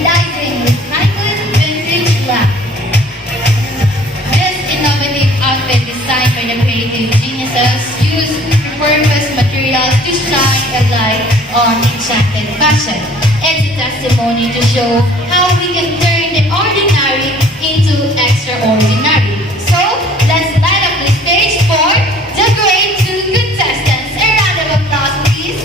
utilizing recycled vintage glass. This innovative outfit designed by the creative geniuses used repurposed materials to shine a light on enchanted fashion. It's a testimony to show how we can turn the ordinary into extraordinary. So, let's light up the stage for the grade 2 contestants. A round of applause, please.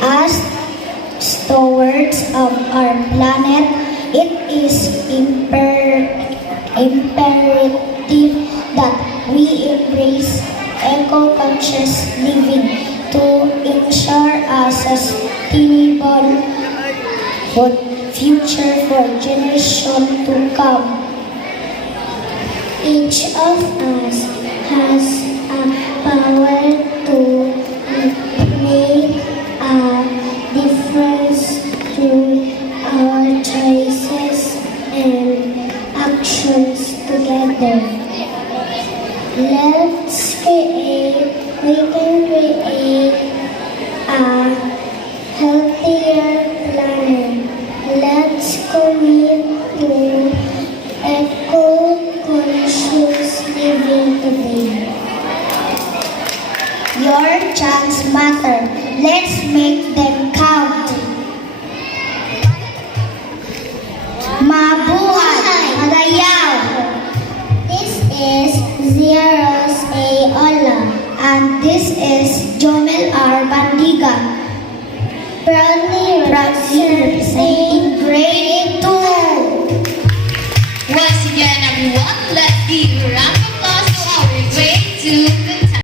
As stewards of our planet, it is imperative that we embrace eco-conscious living to ensure a sustainable future for generations to come. Each of us has a power to make a difference through our choices and actions together. We can create a healthier planet. Let's commit to eco-conscious living today. Your chance matter. Let's make them count. Mabuhay! Magayaw! This is Zeros A. Ola and this is Jomel R. Bandiga. Proudly representing grade 2. Once again, everyone, let's give